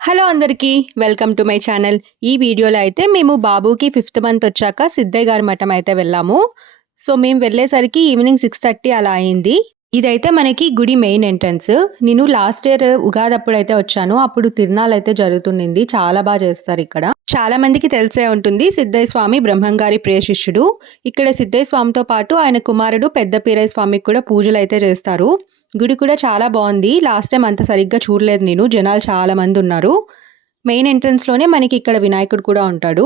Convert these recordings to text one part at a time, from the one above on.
Hello అందరికీ welcome to my channel. ఈ వీడియోలో అయితే మేము బాబుకి 5th మంత్ వచ్చాక సిద్ధయ్య గారి మఠం అయితే వెళ్ళాము. సో మేము వెళ్ళేసరికి ఈవినింగ్ 6:30 అలా అయింది. ఇదైతే మనకి గుడి మెయిన్ ఎంట్రన్స్. నేను లాస్ట్ ఇయర్ ఉగాది అప్పుడైతే వచ్చాను. అప్పుడు తిరునాళ్ళైతే జరుగుతుండింది. చాలా బాగా చేస్తారు ఇక్కడ. చాలా మందికి తెలిసే ఉంటుంది సిద్ధయ్య స్వామి బ్రహ్మంగారి ప్రియ శిష్యుడు. ఇక్కడ సిద్ధయ్య స్వామితో పాటు ఆయన కుమారుడు పెద్ద పీరయ్య స్వామికి కూడా పూజలు అయితే చేస్తారు. గుడి కూడా చాలా బాగుంది. లాస్ట్ టైం అంత సరిగ్గా చూడలేదు నేను. జనాలు చాలా మంది ఉన్నారు. మెయిన్ ఎంట్రన్స్ లోనే మనకి ఇక్కడ వినాయకుడు కూడా ఉంటాడు.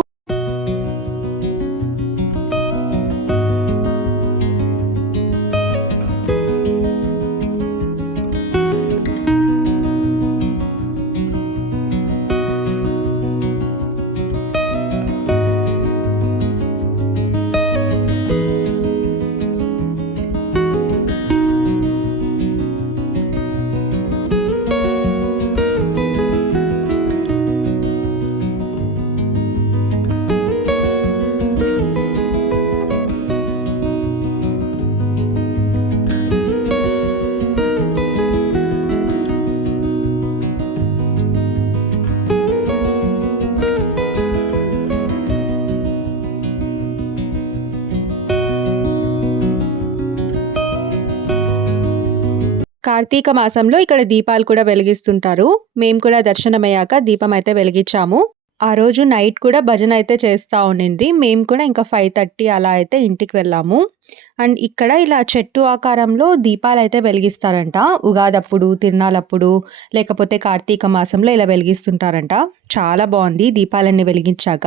కార్తీక మాసంలో ఇక్కడ దీపాలు కూడా వెలిగిస్తుంటారు. మేము కూడా దర్శనమయ్యాక దీపం అయితే వెలిగించాము. ఆ రోజు నైట్ కూడా భజన అయితే చేస్తా ఉండింది. మేము కూడా ఇంకా 5:30 అలా అయితే ఇంటికి వెళ్ళాము. అండ్ ఇక్కడ ఇలా చెట్టు ఆకారంలో దీపాలు అయితే వెలిగిస్తారంట. ఉగాదప్పుడు, తిరునాళ్ళప్పుడు, లేకపోతే కార్తీక మాసంలో ఇలా వెలిగిస్తుంటారంట. చాలా బాగుంది దీపాలన్నీ వెలిగించాక.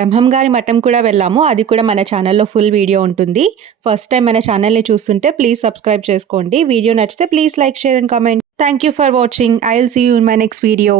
బ్రహ్మంగారి మఠం కూడా వెళ్ళాము. అది కూడా మన ఛానల్‌లో ఫుల్ వీడియో ఉంటుంది. ఫస్ట్ టైం మన ఛానల్‌ని చూస్తుంటే ప్లీజ్ సబ్స్క్రైబ్ చేసుకోండి. వీడియో నచ్చితే please like, share and comment. Thank you for watching. I will see you in my next video.